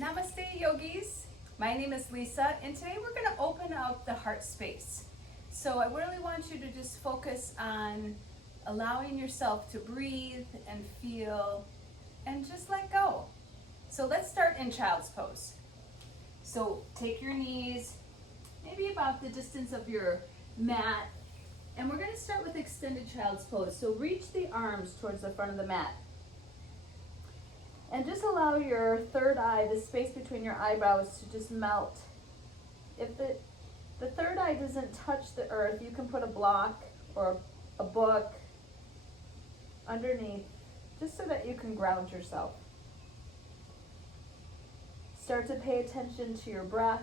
Namaste, yogis. My name is Lisa, and today we're going to open up the heart space. So I really want you to just focus on allowing yourself to breathe and feel and just let go. So let's start in child's pose. So take your knees, maybe about the distance of your mat, and we're going to start with extended child's pose. So reach the arms towards the front of the mat. And just allow your third eye, the space between your eyebrows, to just melt. If the third eye doesn't touch the earth, you can put a block or a book underneath, just so that you can ground yourself. Start to pay attention to your breath.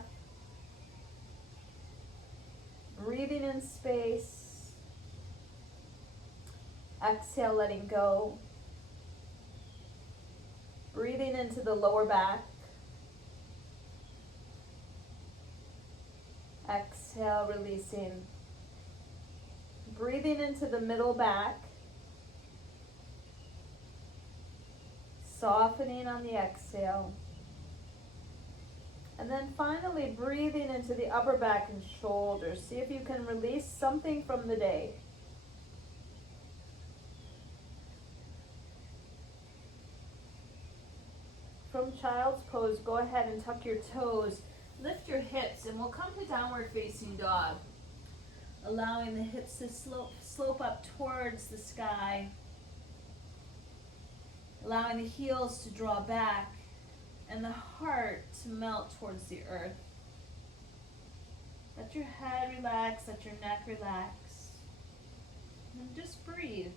Breathing in space. Exhale, letting go. Breathing into the lower back. Exhale, releasing. Breathing into the middle back. Softening on the exhale. And then finally breathing into the upper back and shoulders. See if you can release something from the day. From child's pose, go ahead and tuck your toes, lift your hips, and we'll come to downward facing dog. Allowing the hips to slope up towards the sky. Allowing the heels to draw back and the heart to melt towards the earth. Let your head relax, let your neck relax, and just breathe.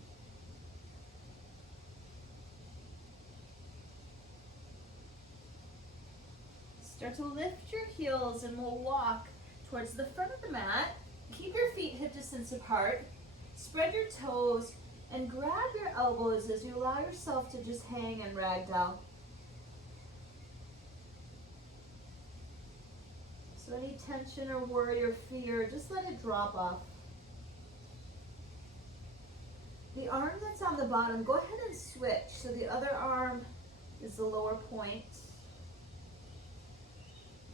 Start to lift your heels and we'll walk towards the front of the mat. Keep your feet hip distance apart. Spread your toes and grab your elbows as you allow yourself to just hang and ragdoll. So any tension or worry or fear, just let it drop off. The arm that's on the bottom, go ahead and switch. So the other arm is the lower point.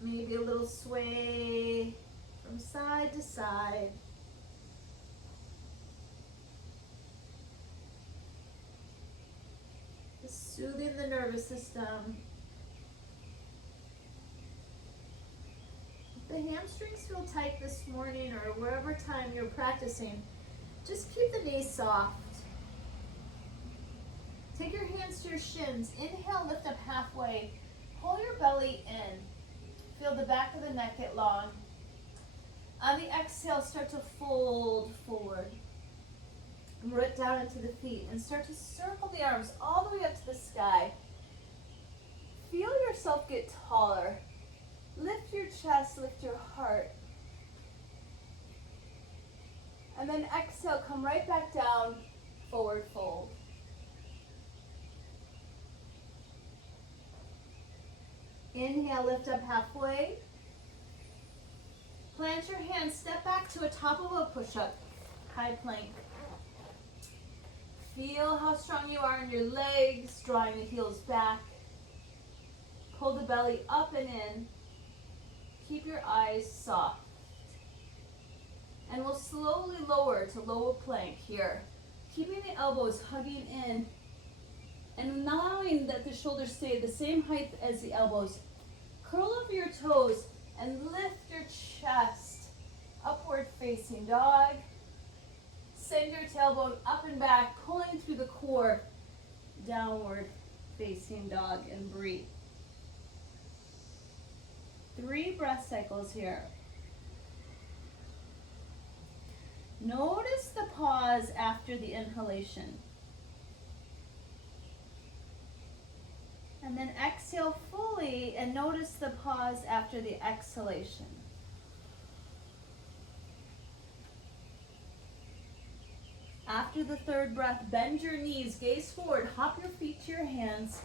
Maybe a little sway from side to side. Just soothing the nervous system. If the hamstrings feel tight this morning or wherever time you're practicing, just keep the knees soft. Take your hands to your shins. Inhale, lift up halfway. Pull your belly in. Feel the back of the neck get long. On the exhale, start to fold forward. Root down into the feet and start to circle the arms all the way up to the sky. Feel yourself get taller. Lift your chest, lift your heart. And then exhale, come right back down, forward fold. Inhale, lift up halfway. Plant your hands, step back to a top of a push-up, high plank. Feel how strong you are in your legs, drawing the heels back. Pull the belly up and in. Keep your eyes soft. And we'll slowly lower to lower plank here. Keeping the elbows hugging in and allowing that the shoulders stay the same height as the elbows. Curl over your toes and lift your chest. Upward facing dog. Send your tailbone up and back, pulling through the core. Downward facing dog and breathe. 3 breath cycles here. Notice the pause after the inhalation. And then exhale fully and notice the pause after the exhalation. After the third breath, bend your knees, gaze forward, hop your feet to your hands.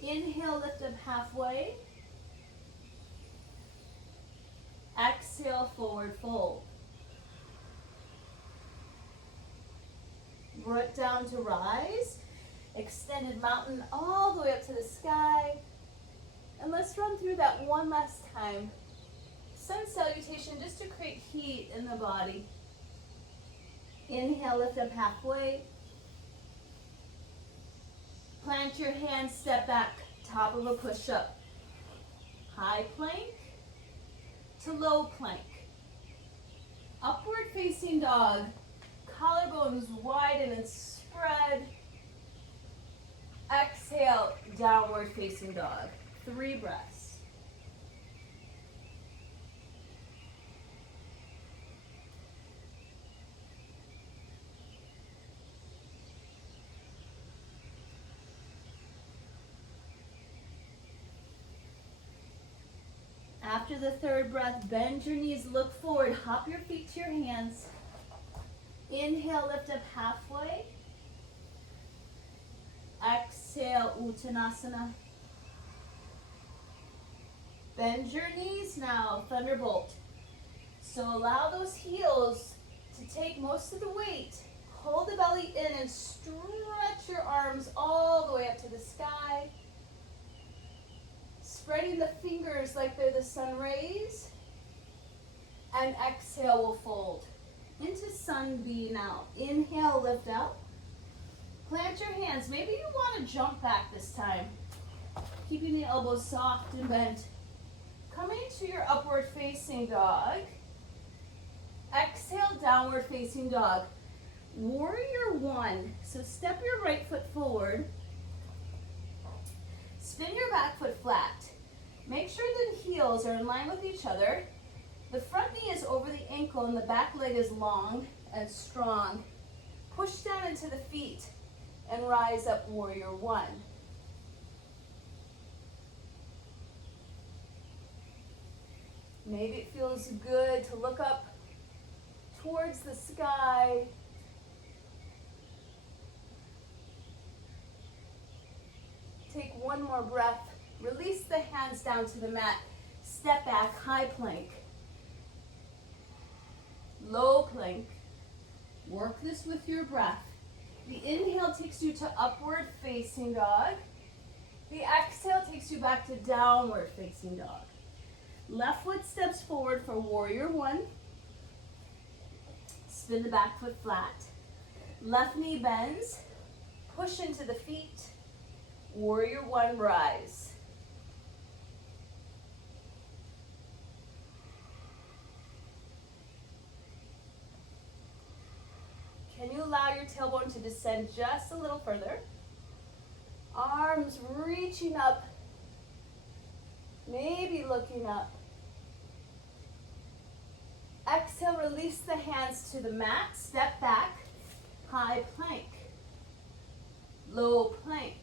Inhale, lift up halfway. Exhale, forward fold. Root down to rise. Extended mountain all the way up to the sky. And Let's run through that one last time. Sun salutation, just to create heat in the body. Inhale, lift up halfway. Plant your hands, step back, top of a push-up. High plank to low plank. Upward facing dog. Collarbones widen and spread. Exhale, downward facing dog. 3 breaths. After the 3rd breath, bend your knees, look forward, hop your feet to your hands. Inhale, lift up halfway. Exhale, Uttanasana. Bend your knees now, thunderbolt. So allow those heels to take most of the weight. Hold the belly in and stretch your arms all the way up to the sky. Spreading the fingers like they're the sun rays. And exhale, we'll fold into sun B now. Inhale, lift up. Plant your hands. Maybe you want to jump back this time. Keeping the elbows soft and bent. Coming to your upward facing dog. Exhale, downward facing dog. Warrior 1. So step your right foot forward. Spin your back foot flat. Make sure the heels are in line with each other. The front knee is over the ankle and the back leg is long and strong. Push down into the feet and rise up, warrior 1. Maybe it feels good to look up towards the sky. Take one more breath. Release the hands down to the mat. Step back, high plank. Low plank. Work this with your breath. The inhale takes you to upward facing dog. The exhale takes you back to downward facing dog. Left foot steps forward for warrior 1. Spin the back foot flat. Left knee bends. Push into the feet. Warrior 1, rise. Can you allow your tailbone to descend just a little further? Arms reaching up. Maybe looking up. Exhale, release the hands to the mat. Step back. High plank. Low plank.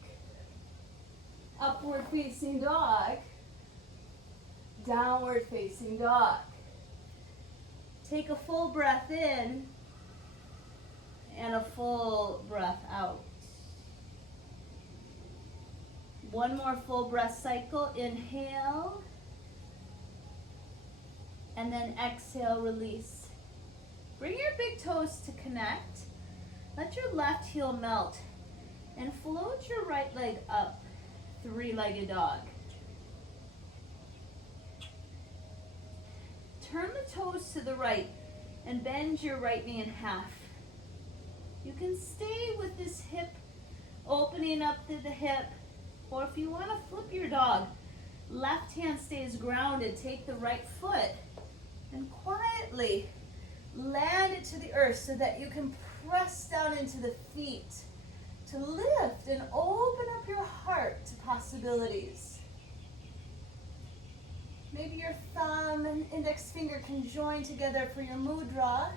Upward facing dog. Downward facing dog. Take a full breath in and a full breath out. One more full breath cycle. Inhale. And then exhale, release. Bring your big toes to connect. Let your left heel melt. And float your right leg up. 3-legged dog. Turn the toes to the right and bend your right knee in half. You can stay with this hip opening up to the hip, or if you want to flip your dog, left hand stays grounded. Take the right foot and quietly land it to the earth so that you can press down into the feet to lift and open up your heart to possibilities. Maybe your thumb and index finger can join together for your mudra.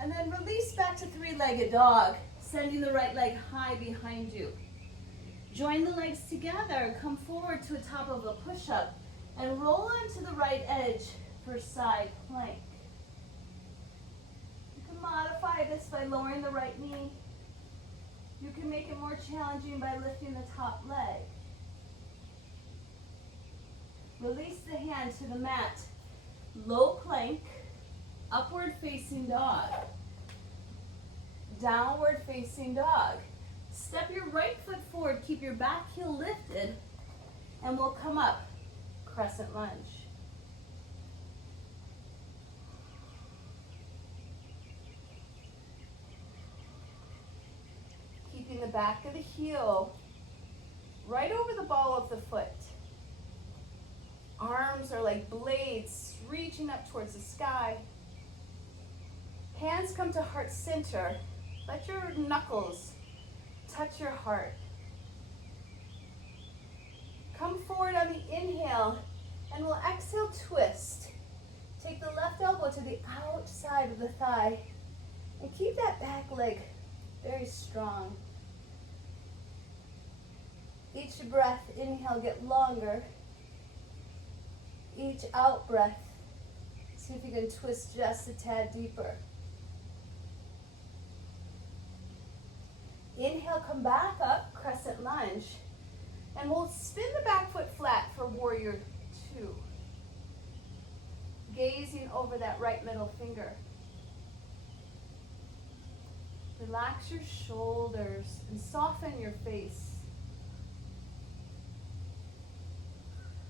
And then release back to 3-legged dog, sending the right leg high behind you. Join the legs together, come forward to the top of a push-up, and roll onto the right edge for side plank. You can modify this by lowering the right knee. You can make it more challenging by lifting the top leg. Release the hand to the mat. Low plank, upward facing dog. Downward facing dog. Step your right foot forward, keep your back heel lifted, And we'll come up, crescent lunge. Keeping the back of the heel right over the ball of the foot. Arms are like blades reaching up towards the sky. Hands come to heart center. Let your knuckles touch your heart. Come forward on the inhale, and we'll exhale, twist. Take the left elbow to the outside of the thigh, and keep that back leg very strong. Each breath, inhale, get longer. Each out breath, see if you can twist just a tad deeper. Inhale, come back up, crescent lunge. And we'll spin the back foot flat for warrior two. Gazing over that right middle finger. Relax your shoulders and soften your face.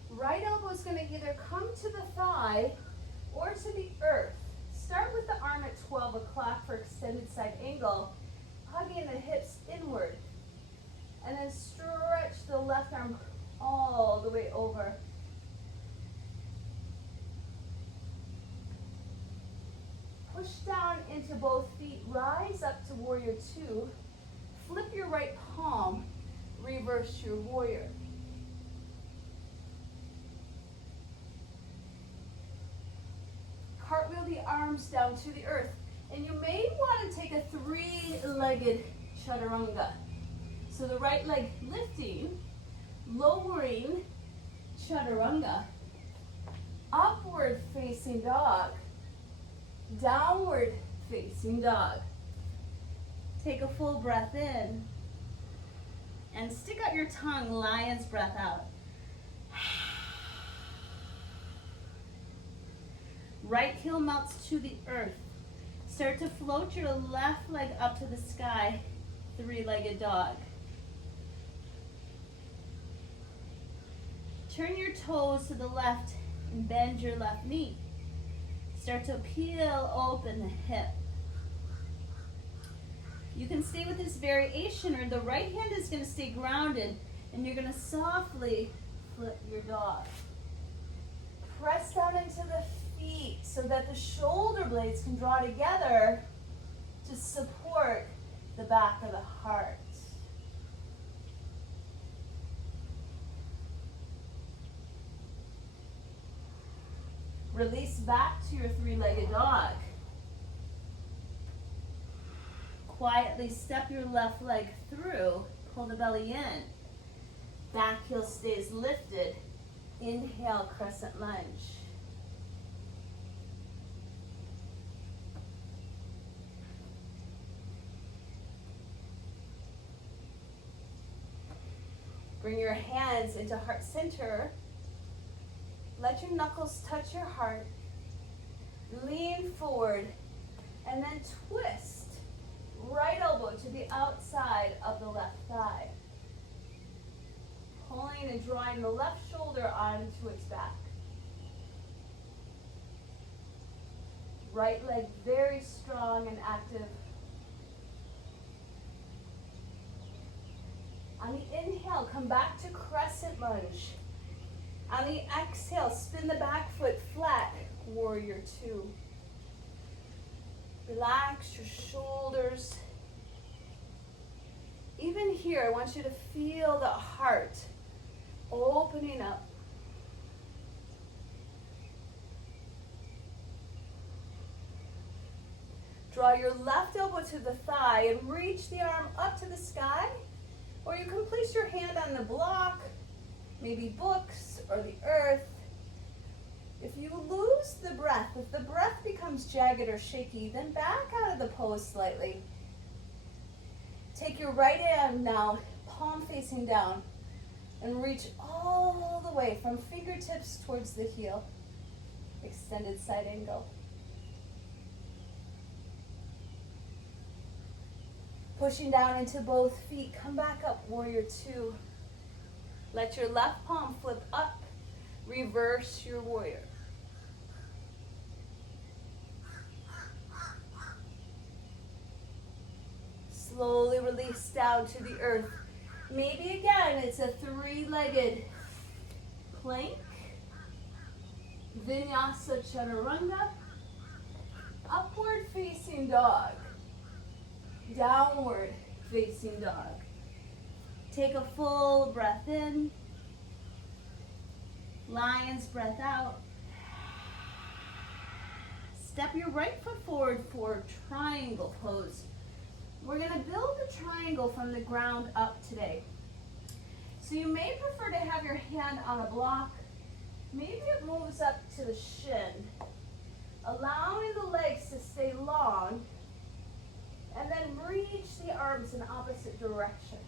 Right elbow is going to either come to the thigh or to the earth. Start with the arm at 12 o'clock for extended side angle, hugging the hips inward. And then stretch the left arm all the way over. Push down into both feet, rise up to warrior two. Flip your right palm, reverse your warrior. Cartwheel the arms down to the earth. And you may want to take a three-legged chaturanga. So the right leg lifting, lowering chaturanga, upward facing dog, downward facing dog. Take a full breath in and stick out your tongue, lion's breath out. Right heel melts to the earth. Start to float your left leg up to the sky, three-legged dog. Turn your toes to the left and bend your left knee. Start to peel open the hip. You can stay with this variation, or the right hand is going to stay grounded, and you're going to softly flip your dog. Press down into the feet so that the shoulder blades can draw together to support the back of the heart. Release back to your three-legged dog. Quietly step your left leg through, pull the belly in. Back heel stays lifted. Inhale, crescent lunge. Bring your hands into heart center. Let your knuckles touch your heart. Lean forward and then twist. Right elbow to the outside of the left thigh. Pulling and drawing the left shoulder onto its back. Right leg very strong and active. On the inhale, come back to crescent lunge. On the exhale, spin the back foot flat, warrior two. Relax your shoulders. Even here, I want you to feel the heart opening up. Draw your left elbow to the thigh and reach the arm up to the sky, or you can place your hand on the block, maybe books or the earth. If you lose the breath, if the breath becomes jagged or shaky, then back out of the pose slightly. Take your right hand now, palm facing down, and reach all the way from fingertips towards the heel. Extended side angle. Pushing down into both feet, come back up, warrior two. Let your left palm flip up. Reverse your warrior. Slowly release down to the earth. Maybe again, it's a three-legged plank. Vinyasa chaturanga. Upward facing dog. Downward facing dog. Take a full breath in. Lion's breath out. Step your right foot forward for triangle pose. We're going to build a triangle from the ground up today. So you may prefer to have your hand on a block. Maybe it moves up to the shin, allowing the legs to stay long, and then reach the arms in opposite direction.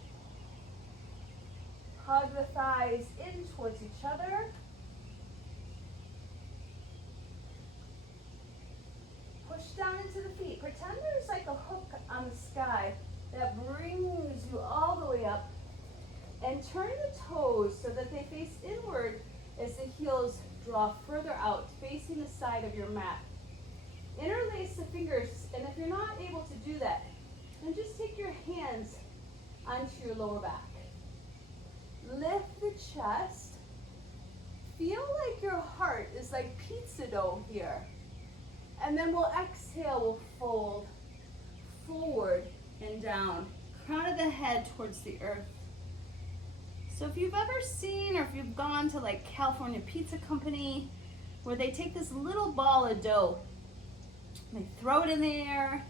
Hug the thighs in towards each other. Push down into the feet. Pretend there's like a hook on the sky that brings you all the way up. And turn the toes so that they face inward as the heels draw further out, facing the side of your mat. Interlace the fingers, and if you're not able to do that, then just take your hands onto your lower back. Lift the chest. Feel like your heart is like pizza dough here. And then we'll exhale, we'll fold forward and down. Crown of the head towards the earth. So if you've ever seen, or if you've gone to like California Pizza Company, where they take this little ball of dough, they throw it in the air,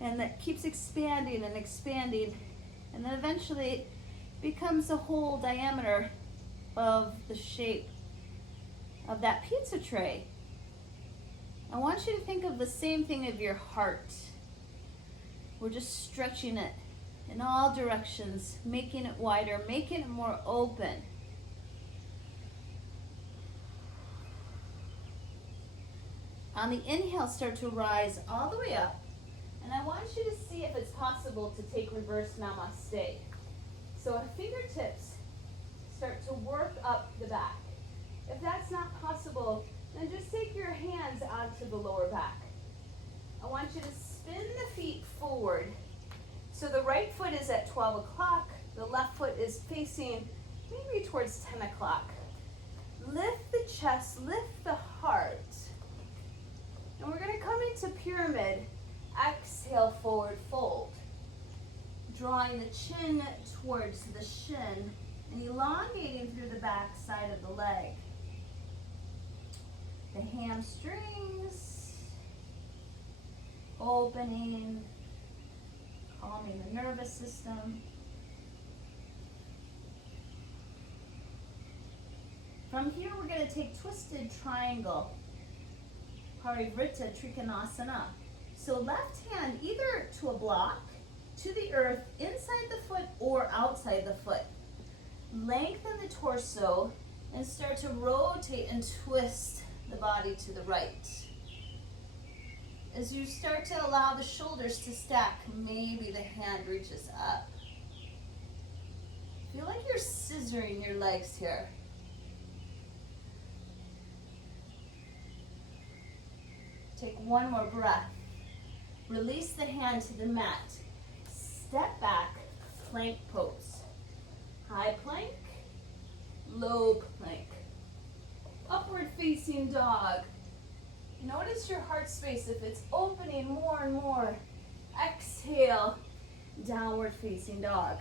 and that keeps expanding and expanding, and then eventually it becomes the whole diameter of the shape of that pizza tray. I want you to think of the same thing of your heart. We're just stretching it in all directions, making it wider, making it more open. On the inhale, start to rise all the way up. And I want you to see if it's possible to take reverse namaste. So fingertips start to work up the back. If that's not possible, then just take your hands onto the lower back. I want you to spin the feet forward. So the right foot is at 12 o'clock, the left foot is facing maybe towards 10 o'clock. Lift the chest, lift the heart. And we're going to come into pyramid. Exhale, forward fold. Drawing the chin towards the shin and elongating through the back side of the leg. The hamstrings, opening, calming the nervous system. From here, we're going to take twisted triangle, Parivrtta Trikonasana. So left hand either to a block, to the earth, inside the foot or outside the foot. Lengthen the torso and start to rotate and twist the body to the right. As you start to allow the shoulders to stack, maybe the hand reaches up. Feel like you're scissoring your legs here. Take one more breath. Release the hand to the mat. Step back, plank pose. High plank, low plank. Upward facing dog. Notice your heart space if it's opening more and more. Exhale, downward facing dog.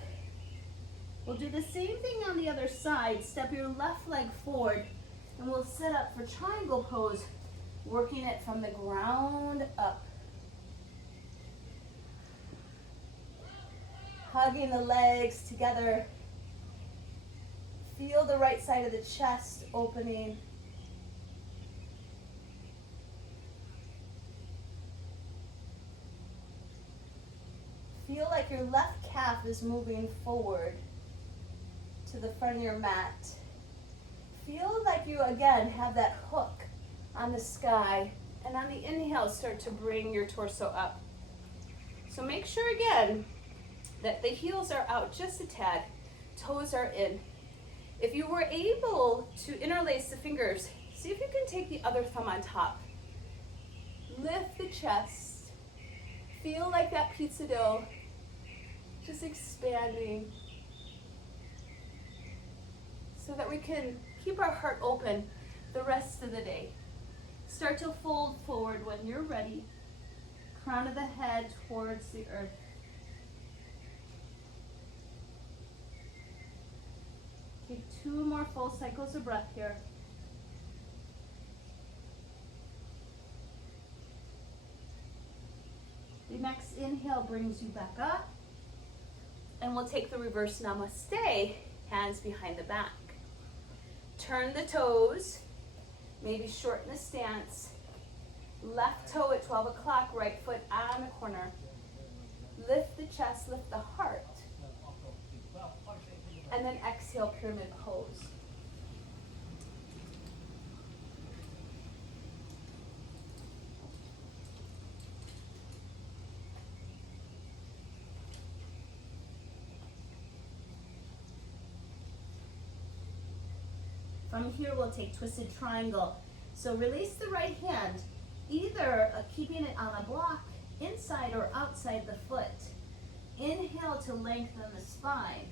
We'll do the same thing on the other side. Step your left leg forward and we'll set up for triangle pose, working it from the ground up. Hugging the legs together. Feel the right side of the chest opening. Feel like your left calf is moving forward to the front of your mat. Feel like you, again, have that hook on the sky. And on the inhale, start to bring your torso up. So make sure, again, that the heels are out just a tad, toes are in. If you were able to interlace the fingers, see if you can take the other thumb on top. Lift the chest. Feel like that pizza dough just expanding so that we can keep our heart open the rest of the day. Start to fold forward when you're ready. Crown of the head towards the earth. Take 2 more full cycles of breath here. The next inhale brings you back up. And we'll take the reverse namaste, hands behind the back. Turn the toes, maybe shorten the stance. Left toe at 12 o'clock, right foot on the corner. Lift the chest, lift the heart. And then exhale, pyramid pose. From here, we'll take twisted triangle. So release the right hand, either keeping it on a block inside or outside the foot. Inhale to lengthen the spine.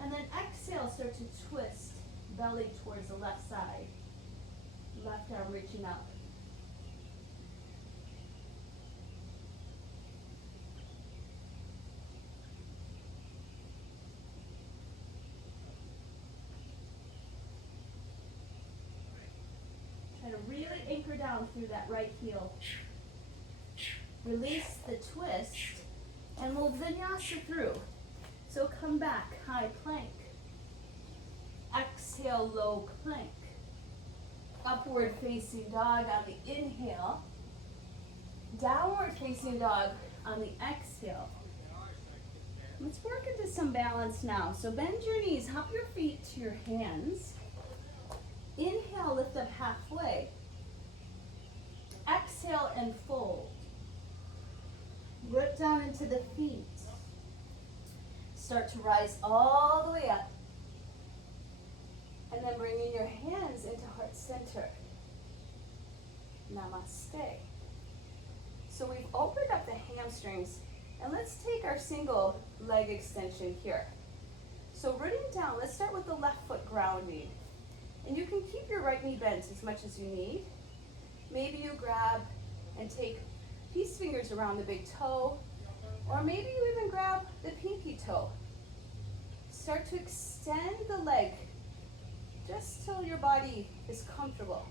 And then exhale, start to twist, belly towards the left side. Left arm reaching up. Try to really anchor down through that right heel. Release the twist, and we'll vinyasa through. So come back, high plank. Exhale, low plank. Upward facing dog on the inhale. Downward facing dog on the exhale. Let's work into some balance now. So bend your knees, hop your feet to your hands. Inhale, lift up halfway. Exhale and fold. Root down into the feet. Start to rise all the way up. And then bringing your hands into heart center. Namaste. So we've opened up the hamstrings. And let's take our single leg extension here. So rooting down, let's start with the left foot grounding. And you can keep your right knee bent as much as you need. Maybe you grab and take peace fingers around the big toe, or maybe you even grab the pinky toe. Start to extend the leg just till your body is comfortable.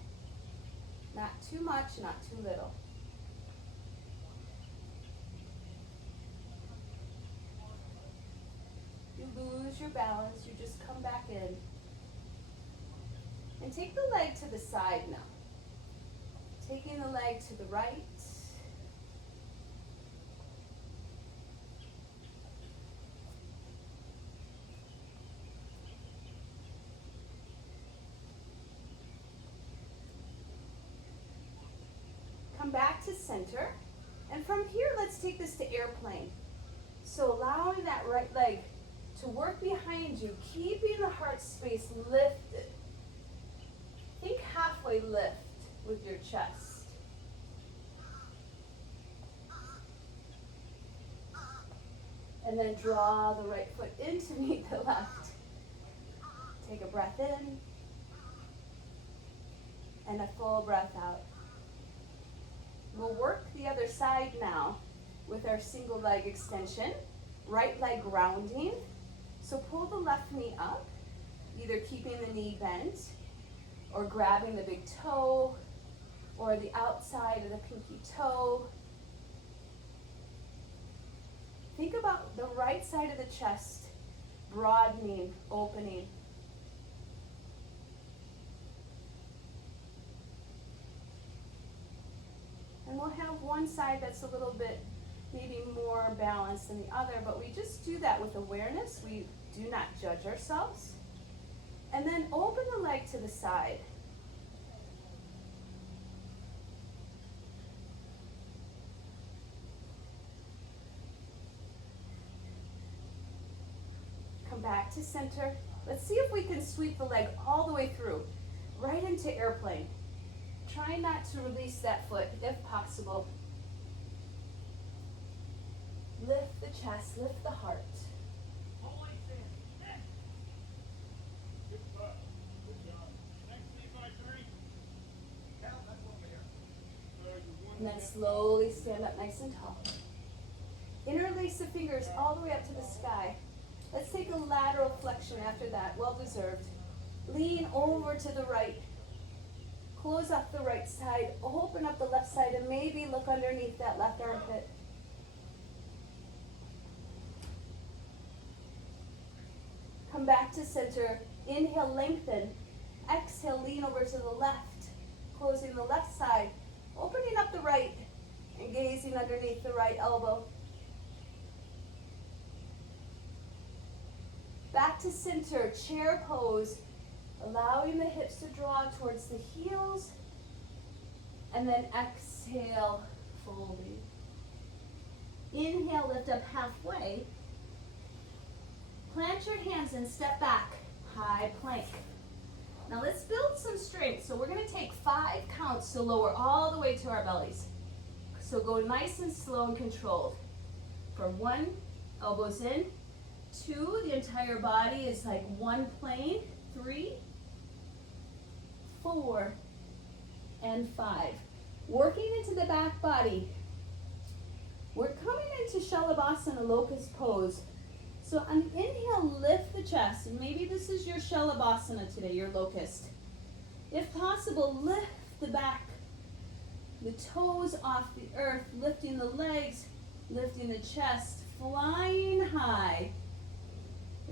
Not too much, not too little. You lose your balance, you just come back in. And take the leg to the side now. Taking the leg to the right. Come back to center. And from here, let's take this to airplane. So allowing that right leg to work behind you, keeping the heart space lifted. Think halfway lift with your chest. And then draw the right foot in to meet the left. Take a breath in. And a full breath out. We'll work the other side now with our single leg extension. Right leg grounding. So pull the left knee up, either keeping the knee bent or grabbing the big toe or the outside of the pinky toe. Think about the right side of the chest broadening, opening. And we'll have one side that's a little bit maybe more balanced than the other, but we just do that with awareness. We do not judge ourselves. And then open the leg to the side. Come back to center. Let's see if we can sweep the leg all the way through, right into airplane. Try not to release that foot if possible. Lift the chest, lift the heart. And then slowly stand up nice and tall. Interlace the fingers all the way up to the sky. Let's take a lateral flexion after that, well deserved. Lean over to the right. Close off the right side, open up the left side, and maybe look underneath that left armpit. Come back to center. Inhale, lengthen. Exhale, lean over to the left. Closing the left side, opening up the right, and gazing underneath the right elbow. Back to center, chair pose, allowing the hips to draw towards the heels, and then exhale, folding. Inhale, lift up halfway. Plant your hands and step back, high plank. Now let's build some strength. So we're going to take 5 counts to lower all the way to our bellies. So go nice and slow and controlled. For 1, elbows in. 2, the entire body is like one plane. 3, 4, and 5. Working into the back body. We're coming into Shalabhasana, locust pose. So on the inhale, lift the chest. Maybe this is your Shalabhasana today, your locust. If possible, lift the back, the toes off the earth, lifting the legs, lifting the chest, flying high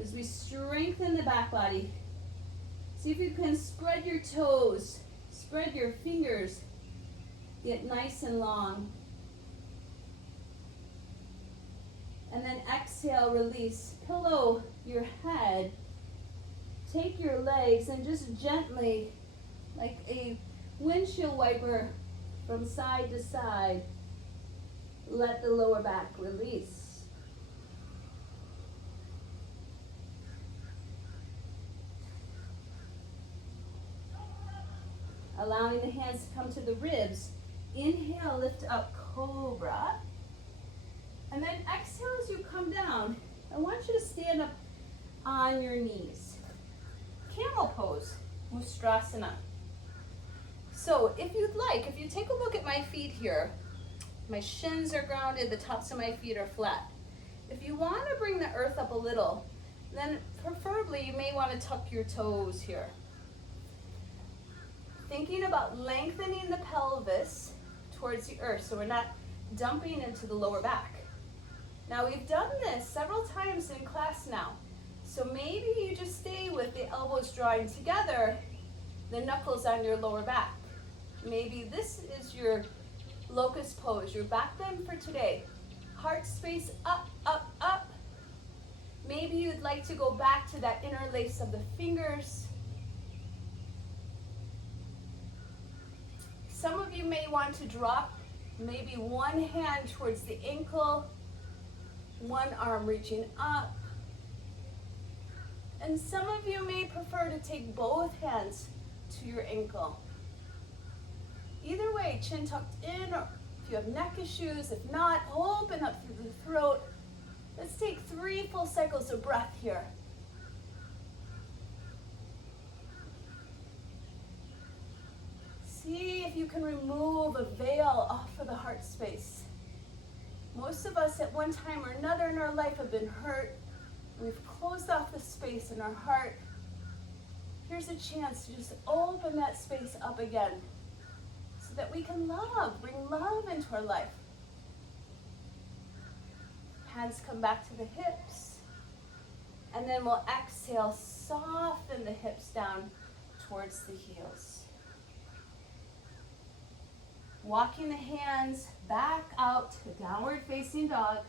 as we strengthen the back body. See if you can spread your toes, spread your fingers, get nice and long. And then exhale, release. Pillow your head. Take your legs and just gently, like a windshield wiper from side to side, let the lower back release. Allowing the hands to come to the ribs. Inhale, lift up, cobra. And then exhale as you come down. I want you to stand up on your knees. Camel pose, Mustrasana. So if you'd like, if you take a look at my feet here, my shins are grounded, the tops of my feet are flat. If you want to bring the earth up a little, then preferably you may want to tuck your toes here. Thinking about lengthening the pelvis towards the earth so we're not dumping into the lower back. Now we've done this several times in class now, so maybe you just stay with the elbows drawing together, the knuckles on your lower back. Maybe this is your locust pose, your back bend for today. Heart space up, up, up. Maybe you'd like to go back to that interlace of the fingers. Some of you may want to drop maybe one hand towards the ankle, one arm reaching up. And some of you may prefer to take both hands to your ankle. Either way, chin tucked in, or if you have neck issues, if not, open up through the throat. Let's take 3 full cycles of breath here. See if you can remove a veil off of the heart space. Most of us at one time or another in our life have been hurt. We've closed off the space in our heart. Here's a chance to just open that space up again so that we can love, bring love into our life. Hands come back to the hips. And then we'll exhale, soften the hips down towards the heels. Walking the hands back out to downward facing dog.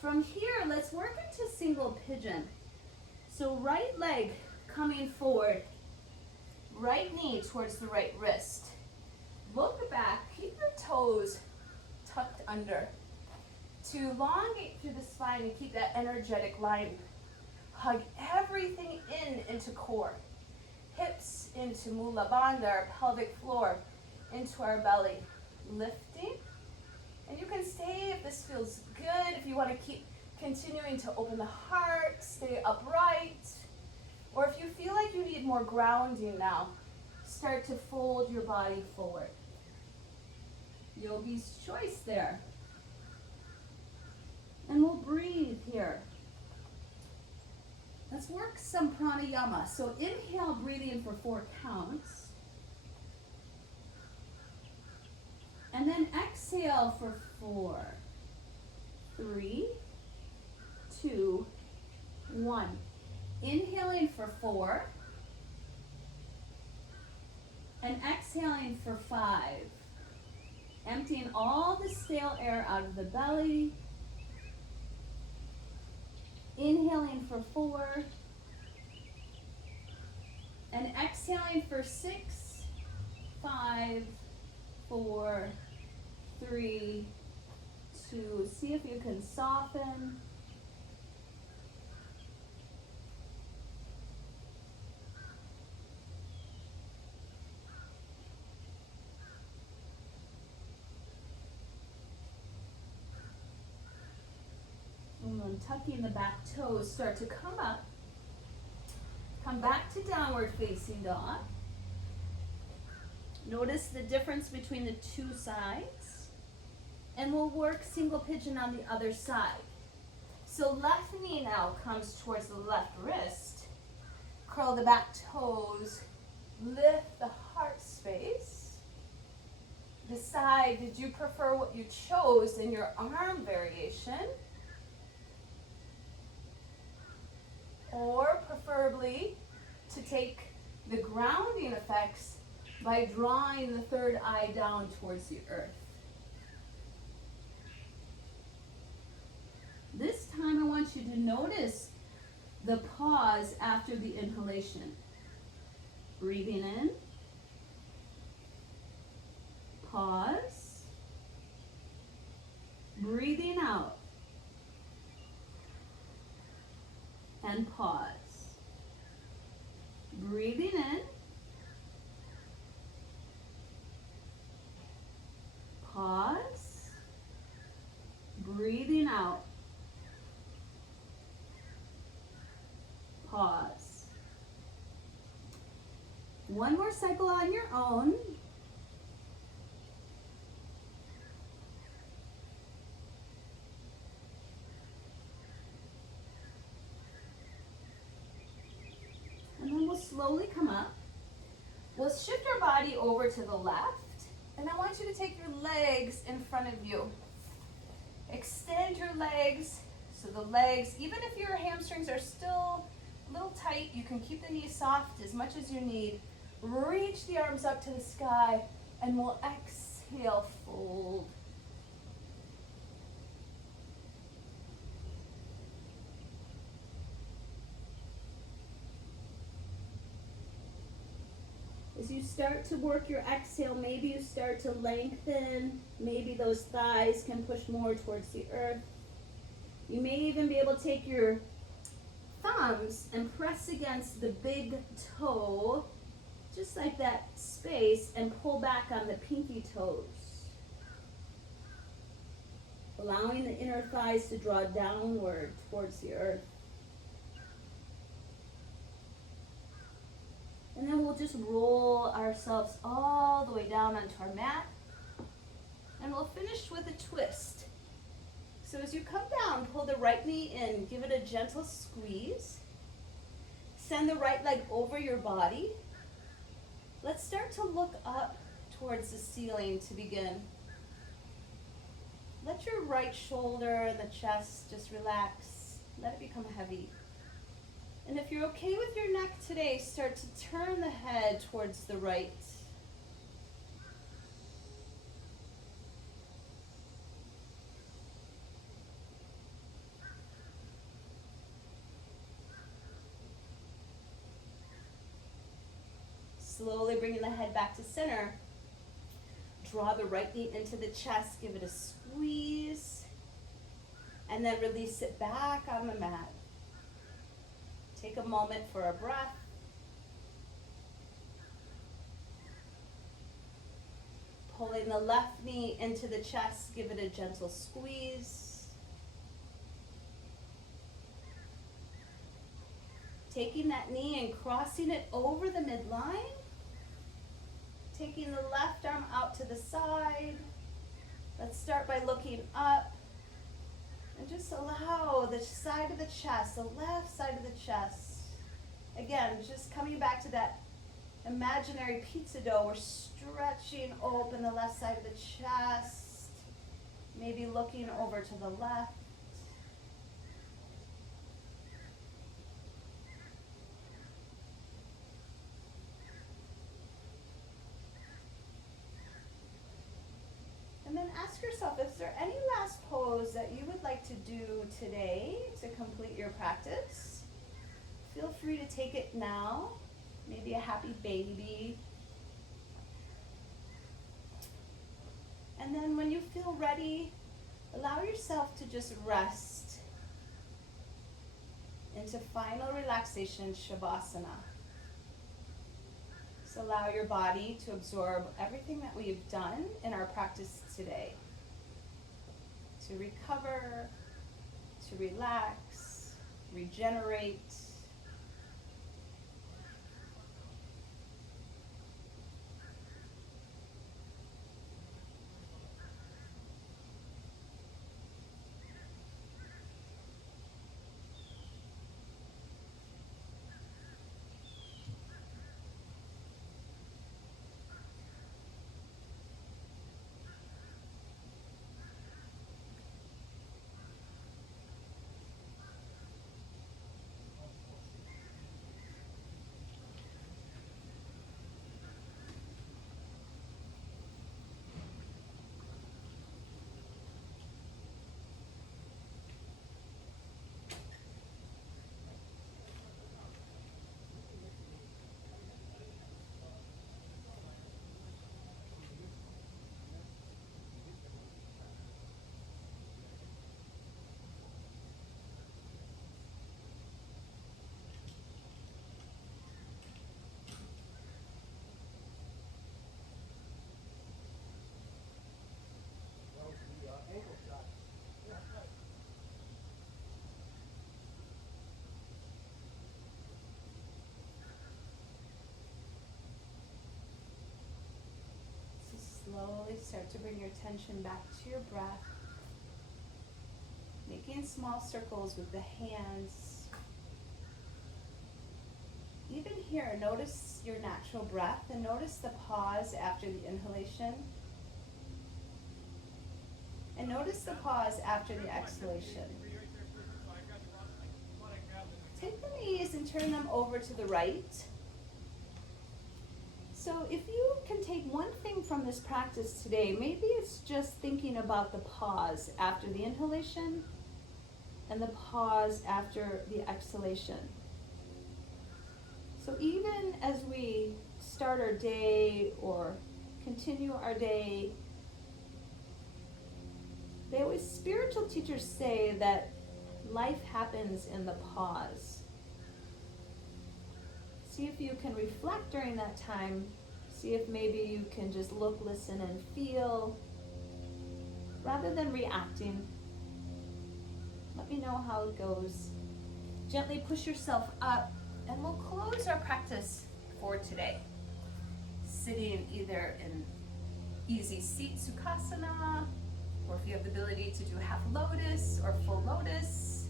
From here, let's work into single pigeon. So right leg coming forward, right knee towards the right wrist. Look back, keep your toes tucked under. To elongate through the spine and keep that energetic line. Hug everything into core. Hips into Mula Bandha, our pelvic floor, into our belly. Lifting. And you can stay if this feels good, if you want to keep continuing to open the heart, stay upright. Or if you feel like you need more grounding now, start to fold your body forward. Yogi's choice there. And we'll breathe here. Let's work some pranayama. So inhale, breathe in for 4 counts. And then exhale for 4, 3, 2, 1. Inhaling for 4. And exhaling for 5. Emptying all the stale air out of the belly. Inhaling for 4. And exhaling for 6, 5, 4, 3, 2. See if you can soften. And then tucking the back toes, start to come up. Come back to downward facing dog. Notice the difference between the 2 sides. And we'll work single pigeon on the other side. So left knee now comes towards the left wrist. Curl the back toes. Lift the heart space. Decide, did you prefer what you chose in your arm variation? Or preferably to take the grounding effects by drawing the third eye down towards the earth. This time I want you to notice the pause after the inhalation. Breathing in, pause, breathing out, and pause. Breathing in, pause, breathing out, pause. One more cycle on your own. And then we'll slowly come up. We'll shift our body over to the left. And I want you to take your legs in front of you. Extend your legs. So the legs, even if your hamstrings are still a little tight, you can keep the knees soft as much as you need. Reach the arms up to the sky, and we'll exhale, fold. As you start to work your exhale, maybe you start to lengthen. Maybe those thighs can push more towards the earth. You may even be able to take your thumbs and press against the big toe, just like that space, and pull back on the pinky toes. Allowing the inner thighs to draw downward towards the earth. And then we'll just roll ourselves all the way down onto our mat. And we'll finish with a twist. So as you come down, pull the right knee in, give it a gentle squeeze. Send the right leg over your body. Let's start to look up towards the ceiling to begin. Let your right shoulder and the chest just relax. Let it become heavy. And if you're okay with your neck today, start to turn the head towards the right. Slowly bringing the head back to center. Draw the right knee into the chest, give it a squeeze, and then release it back on the mat. Take a moment for a breath. Pulling the left knee into the chest, give it a gentle squeeze. Taking that knee and crossing it over the midline. Taking the left arm out to the side. Let's start by looking up. And just allow the side of the chest, the left side of the chest. Again, just coming back to that imaginary pizza dough. We're stretching open the left side of the chest. Maybe looking over to the left. And then ask yourself, is there any last pose that you would like to do today to complete your practice? Feel free to take it now. Maybe a happy baby. And then when you feel ready, allow yourself to just rest into final relaxation, Shavasana. So allow your body to absorb everything that we've done in our practice today. To recover, to relax, regenerate. Slowly start to bring your attention back to your breath. Making small circles with the hands. Even here, notice your natural breath and notice the pause after the inhalation. And notice the pause after the exhalation. Take the knees and turn them over to the right. So if you can take one thing from this practice today, maybe it's just thinking about the pause after the inhalation and the pause after the exhalation. So even as we start our day or continue our day, spiritual teachers say that life happens in the pause. See if you can reflect during that time. See if maybe you can just look, listen, and feel rather than reacting. Let me know how it goes. Gently push yourself up, and we'll close our practice for today. Sitting either in easy seat Sukhasana, or if you have the ability to do half lotus or full lotus.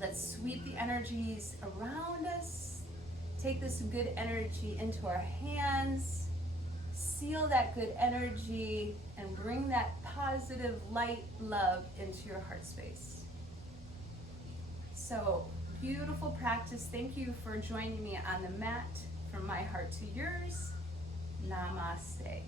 Let's sweep the energies around us. Take this good energy into our hands. Seal that good energy and bring that positive light love into your heart space. So, beautiful practice. Thank you for joining me on the mat. From my heart to yours, namaste.